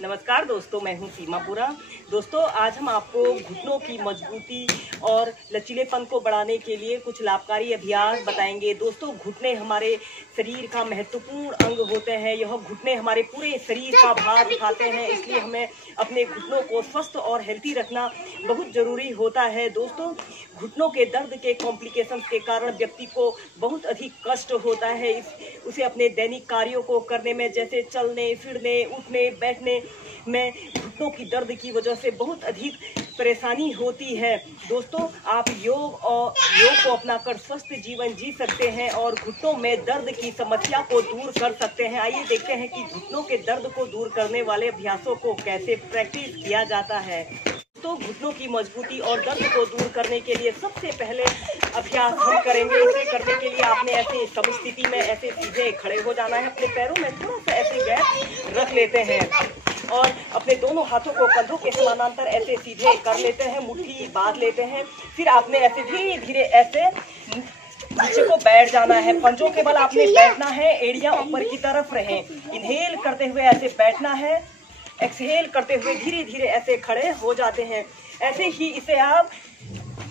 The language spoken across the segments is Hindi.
नमस्कार दोस्तों, मैं हूं सीमा पुरा। दोस्तों, आज हम आपको घुटनों की मजबूती और लचीलेपन को बढ़ाने के लिए कुछ लाभकारी अभ्यास बताएंगे। दोस्तों, घुटने हमारे शरीर का महत्वपूर्ण अंग होते हैं। यह घुटने हमारे पूरे शरीर का भार उठाते हैं, इसलिए हमें अपने घुटनों को स्वस्थ और हेल्थी रखना बहुत जरूरी होता है। दोस्तों, घुटनों के दर्द के कॉम्प्लिकेशंस के कारण व्यक्ति को बहुत अधिक कष्ट होता है। उसे अपने दैनिक कार्यों को करने में, जैसे चलने फिरने, उठने बैठने में घुटनों की दर्द की वजह से बहुत अधिक परेशानी होती है। दोस्तों, आप योग को अपनाकर स्वस्थ जीवन जी सकते हैं और घुटनों में दर्द की समस्या को दूर कर सकते हैं। आइए देखते हैं कि घुटनों के दर्द को दूर करने वाले अभ्यासों को कैसे प्रैक्टिस किया जाता है। तो घुटनों की मजबूती और दर्द को दूर करने के लिए सबसे पहले अभ्यास हम करेंगे। इसे करने के लिए आपने ऐसे समस्थिति में ऐसे सीधे खड़े हो जाना है। अपने पैरों में थोड़ा सा ऐसे गैप रख लेते हैं और अपने दोनों हाथों को कंधों के समानांतर ऐसे सीधे कर लेते हैं, मुट्ठी बांध लेते हैं। फिर आपने ऐसे धीरे धीरे ऐसे नीचे को बैठ जाना है। पंजों के बल आपने बैठना है, एड़ियां ऊपर की तरफ रहें। इनहेल करते हुए ऐसे बैठना है, एक्सहेल करते हुए धीरे धीरे ऐसे खड़े हो जाते हैं। ऐसे ही इसे आप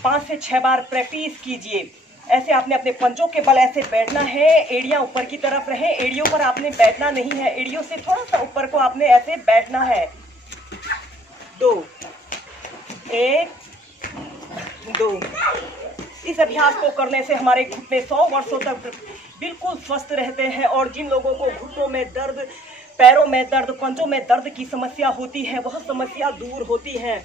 5 से 6 बार प्रैक्टिस कीजिए। ऐसे आपने अपने पंजों के बल ऐसे बैठना है, एड़ियां ऊपर की तरफ रहे। एड़ियों पर आपने बैठना नहीं है, एड़ियों से थोड़ा सा ऊपर को आपने ऐसे बैठना है। 2 1 2। इस अभ्यास को करने से हमारे घुटने 100 वर्षों तक बिल्कुल स्वस्थ रहते हैं। और जिन लोगों को घुटनों में दर्द, पैरों में दर्द, पंजों में दर्द की समस्या होती है, वह समस्या दूर होती है।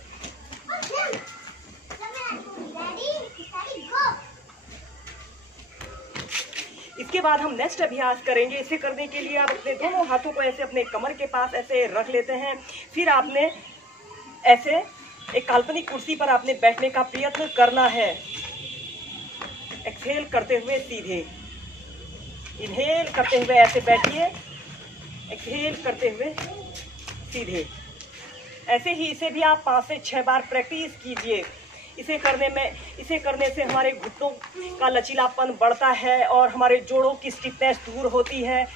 इसके बाद हम नेक्स्ट अभ्यास करेंगे। इसे करने के लिए आप अपने दोनों हाथों को ऐसे अपने कमर के पास ऐसे रख लेते हैं। फिर आपने ऐसे एक काल्पनिक कुर्सी पर आपने बैठने का प्रयत्न करना है। एक्सहेल करते हुए सीधे, इनहेल करते हुए ऐसे बैठिए, एक्सहेल करते हुए सीधे। ऐसे ही इसे भी आप 5 से 6 बार प्रैक्टिस कीजिए। इसे करने से हमारे घुटनों का लचीलापन बढ़ता है और हमारे जोड़ों की स्टिफनेस दूर होती है।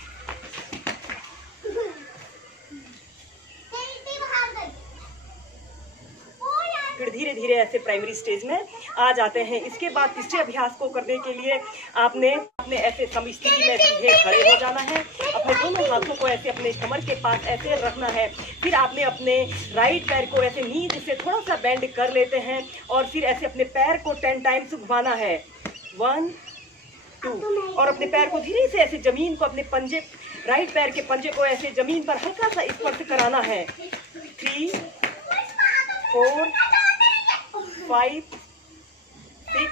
फिर धीरे धीरे ऐसे प्राइमरी स्टेज में आ जाते हैं। इसके बाद तीसरे अभ्यास को करने के लिए आपने ऐसे समस्थिति में सीधे खड़े हो जाना है। अपने दोनों हाथों को ऐसे अपने कमर के पास ऐसे रखना है। फिर आपने अपने राइट पैर को ऐसे नीचे से थोड़ा सा बेंड कर लेते हैं और फिर ऐसे अपने पैर को 10 टाइम्स घुमाना है। 1 2। और अपने पैर को धीरे से ऐसे जमीन को, अपने पंजे, राइट पैर के पंजे को ऐसे जमीन पर हल्का सा स्पर्श कराना है। 3 4 5 6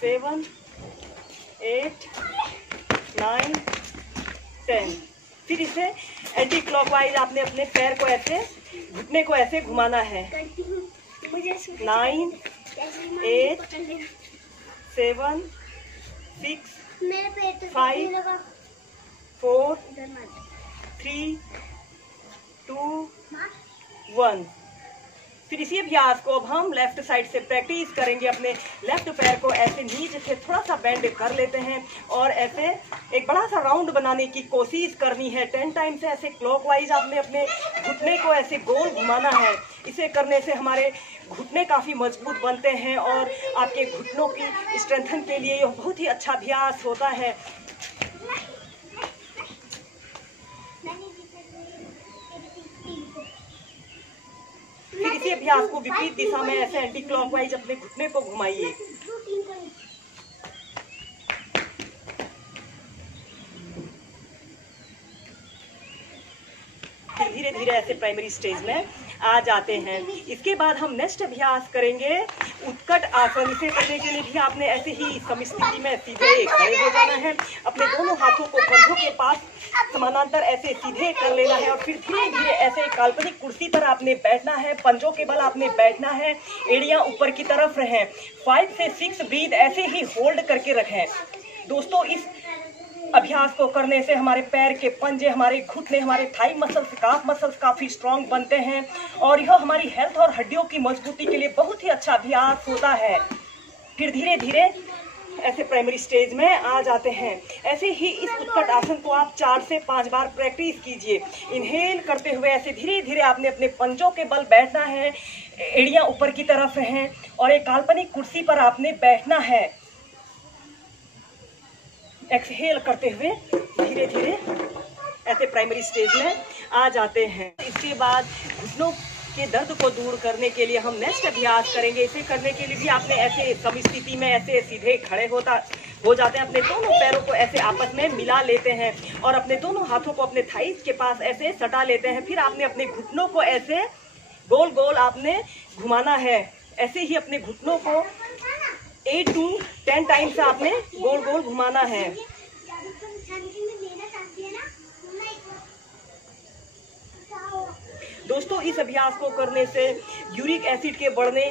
7 8 9 10। फिर इसे एंटी क्लॉकवाइज आपने अपने पैर को ऐसे, घुटने को ऐसे घुमाना है। 9 8 7 6 5 4 3 2 1। फिर इसी अभ्यास को अब हम लेफ्ट साइड से प्रैक्टिस करेंगे। अपने लेफ्ट पैर को ऐसे नीचे से थोड़ा सा बेंड कर लेते हैं और ऐसे एक बड़ा सा राउंड बनाने की कोशिश करनी है। 10 टाइम्स ऐसे क्लॉकवाइज आपने अपने घुटने को ऐसे गोल घुमाना है। इसे करने से हमारे घुटने काफ़ी मजबूत बनते हैं और आपके घुटनों की स्ट्रेंथन के लिए यह बहुत ही अच्छा अभ्यास होता है। फिर इसी अभ्यास को विपरीत दिशा में ऐसे एंटी क्लॉकवाइज अपने घुटने को घुमाइए। फिर धीरे धीरे ऐसे प्राइमरी स्टेज में आ जाते हैं। इसके बाद हम नेक्स्ट अभ्यास करेंगे उत्कट आसन। इसे करने के लिए भी आपने ऐसे ही समस्थिति में सीधे खड़े हो जाना है। अपने दोनों हाथों को कंधों के पास समानांतर ऐसे सीधे कर लेना है और फिर धीरे धीरे ऐसे काल्पनिक कुर्सी पर आपने बैठना है। पंजों के बल आपने बैठना है, एड़ियां ऊपर की तरफ रहें। 5 से 6 ब्रीथ ऐसे ही होल्ड करके रखें। दोस्तों, इस अभ्यास को करने से हमारे पैर के पंजे, हमारे घुटने, हमारे थाई मसल्स, काफ मसल्स काफ़ी स्ट्रांग बनते हैं और यह हमारी हेल्थ और हड्डियों की मजबूती के लिए बहुत ही अच्छा अभ्यास होता है। फिर धीरे धीरे ऐसे प्राइमरी स्टेज में आ जाते हैं। ऐसे ही इस उत्कट आसन को आप 4 से 5 बार प्रैक्टिस कीजिए। इनहेल करते हुए ऐसे धीरे धीरे आपने अपने पंजों के बल बैठना है, एड़ियां ऊपर की तरफ हैं और एक काल्पनिक कुर्सी पर आपने बैठना है। एक्सहेल करते हुए धीरे धीरे ऐसे प्राइमरी स्टेज में आ जाते हैं। इसके बाद घुटनों के दर्द को दूर करने के लिए हम नेक्स्ट अभ्यास करेंगे। इसे करने के लिए भी आपने ऐसे समस्थिति में ऐसे सीधे खड़े हो जाते हैं। अपने दोनों पैरों को ऐसे आपस में मिला लेते हैं और अपने दोनों हाथों को अपने थाइस के पास ऐसे सटा लेते हैं। फिर आपने अपने घुटनों को ऐसे गोल गोल आपने घुमाना है। ऐसे ही अपने घुटनों को 8 to 10 टाइम्स आपने गोल गोल घुमाना है। दोस्तों, इस अभ्यास को करने से यूरिक एसिड के बढ़ने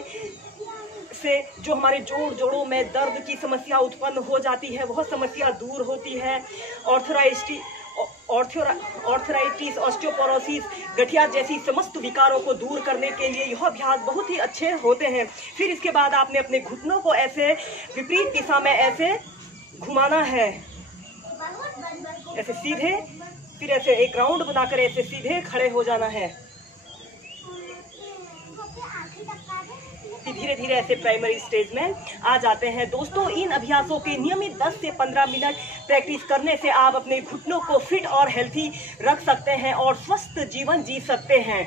से जो हमारे जोड़ों में दर्द की समस्या उत्पन्न हो जाती है वह समस्या दूर होती है। ऑर्थराइटिस, ऑस्टियोपोरोसिस, गठिया जैसी समस्त विकारों को दूर करने के लिए यह अभ्यास बहुत ही अच्छे होते हैं। फिर इसके बाद आपने अपने घुटनों को ऐसे विपरीत दिशा में ऐसे घुमाना है, ऐसे सीधे। फिर ऐसे एक राउंड बनाकर ऐसे सीधे खड़े हो जाना है। धीरे धीरे ऐसे प्राइमरी स्टेज में आ जाते हैं। दोस्तों, इन अभ्यासों के नियमित 10 से 15 मिनट प्रैक्टिस करने से आप अपने घुटनों को फिट और हेल्थी रख सकते हैं और स्वस्थ जीवन जी सकते हैं।